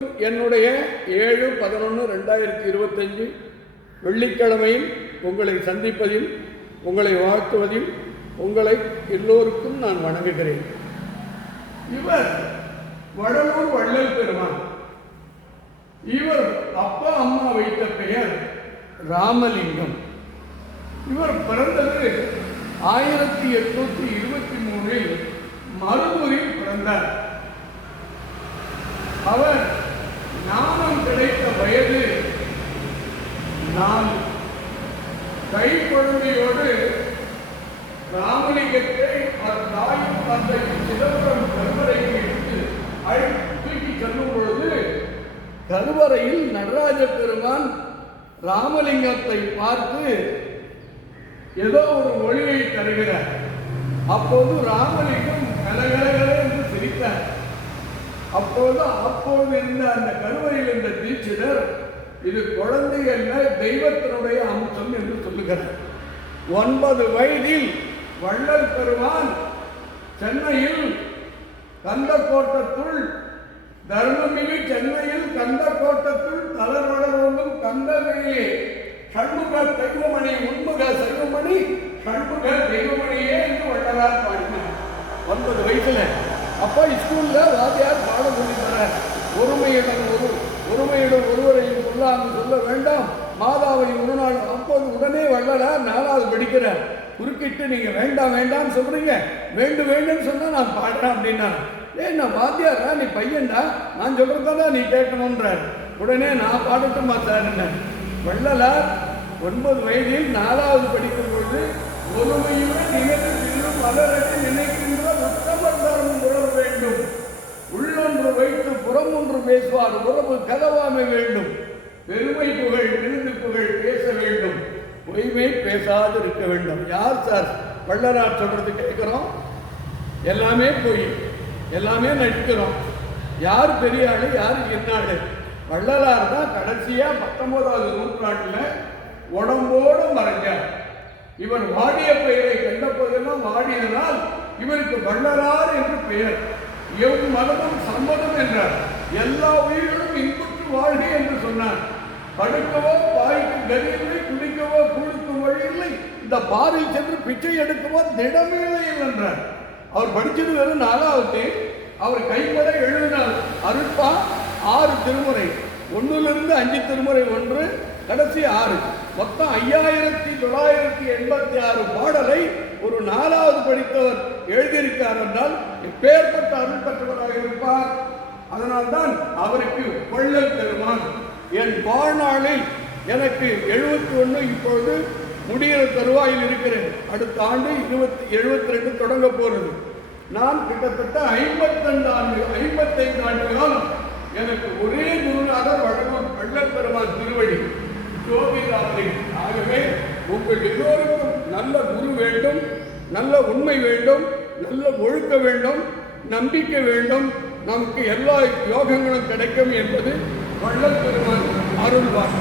என்னுடைய 7/11/2025 வெள்ளிக்கிழமையில் உங்களை சந்திப்பதில், உங்களை வாழ்த்துவதில் உங்களை எல்லோருக்கும் நான் வணங்குகிறேன். இவர் வடலூர் வள்ளல் பெருமான். இவர் அப்பா அம்மா வைத்த பெயர் ராமலிங்கம். இவர் பிறந்தது 1823 மருதூரில் பிறந்தார். அவர் ஞானம் கிடைத்த வயது 4. கை குழந்தையோடு ராமலிங்கத்தை தாயும் தந்தையும் சிதம்பரம் கருவறைக்கு எடுத்து தூக்கி செல்லும் பொழுது கருவறையில் நடராஜ பெருமான் ராமலிங்கத்தை பார்த்து ஏதோ ஒரு மொழியை தருகிறார். அப்போது ராமலிங்கம் கலகலகல என்று சிரித்தார். அப்போது இருந்த அந்த கருவறையில் இருந்த தீட்சிதர், இது குழந்தை அல்ல, தெய்வத்தினுடைய அம்சம் என்று சொல்லுகிறார். 9 வயதில் வள்ளல் பெருமான் சென்னையில் கந்தக்கோட்டத்துள் தர்மமிகு சென்னையில் கந்தக்கோட்டத்துள் தளர்வளரும் கந்தமையே ஷண்முக தெய்வமணி உண்முக சைவமணி ஷண்முக தெய்வமணியே என்று வள்ளலார் பாடினார். 9 வயசுல. அப்போ ஸ்கூலில் வாத்தியார் பாடம் சொல்லி தரார். ஒருமையுடன் ஒருவரையும் சொல்ல வேண்டாம், மாதாவளி ஒரு நாள். அப்போது உடனே வள்ளலார் 4வது படிக்கிறார். குறுக்கிட்டு நீங்கள் வேண்டாம் வேண்டாம்னு சொல்கிறீங்க, வேண்டும்னு சொன்னால் நான் பாடுறேன் அப்படின்னா, நான் வாத்தியாரா, நீ பையன்டா, நான் சொல்கிறதானே நீ கேட்கணுன்றார். உடனே நான் பாடட்டுமா சார் என்ன. வள்ளலார் 9 வயதில் 4வது படிக்கும் பொழுது ஒருமையுமே நிகழ்ச்சியும் மலரடி நினைக்கின்ற உத்தமர் தரம் உறவ வேண்டும், உள்ளொன்று வைத்து புறம் ஒன்று பேசுவார், உறவு கலவாமை வேண்டும், பெருமை புகழ் விருது புகழ் பேச வேண்டும், பொய்மை பேசாது இருக்க வேண்டும். யார் சார் வள்ளலார் சொல்றது கேட்கிறோம்? எல்லாமே பொய், எல்லாமே நடிக்கிறோம். யார் பெரிய ஆளு, யார் என்னாடு? வள்ளலார் தான் கடைசியா 19வது நூற்றாண்டில் உடம்போடு மறைஞ்சார். இவர் வாடிய பெயரை கண்ட போதெல்லாம் வாடியதனால் இவருக்கு வள்ளலார் என்று பெயர். எவ் மனமும் சம்மதம் என்றார். எல்லா உயிர்களும் இன்புற்று வாழ்க என்று சொன்னார். படுக்கவோ பாய்க்கு கதியில்லை, குளிக்கவோ குளிக்கும் வழி இல்லை, இந்த பாரில் சென்று பிச்சை எடுக்கவோ திடமேலை என்றார். அவர் படித்தது வெறும் 4வது. அவர் கைப்பட எழுதினார் அருட்பா 6 திருமுறை, 1லிருந்து 5 திருமுறை 1, கடைசி 6, மொத்தம் 5986 பாடலை ஒரு 4வது படித்தவர் எழுதியிருக்கார் என்றால் எப்பேற்பட்ட அருள் பெற்றவராக இருப்பார். அதனால்தான் அவருக்கு வள்ளல் பெருமான். என் வாழ்நாளில் எனக்கு 71, இப்பொழுது முடிகிற தருவாயில் இருக்கிறேன். அடுத்த ஆண்டு 72 தொடங்க போகிறது. நான் கிட்டத்தட்ட 55 ஆண்டு காலம் எனக்கு ஒரே குருநாதர் வள்ளல் பெருமான் திருவடி ஜோதிராமலிங்கம். ஆகவே உங்கள் எல்லோருக்கும் நல்ல குரு வேண்டும், நல்ல உண்மை வேண்டும், நல்ல ஒழுக்க வேண்டும், நம்பிக்கை வேண்டும். நமக்கு எல்லா யோகங்களும் கிடைக்கும் என்பது வள்ளல் பெருமான் அருள்வார்.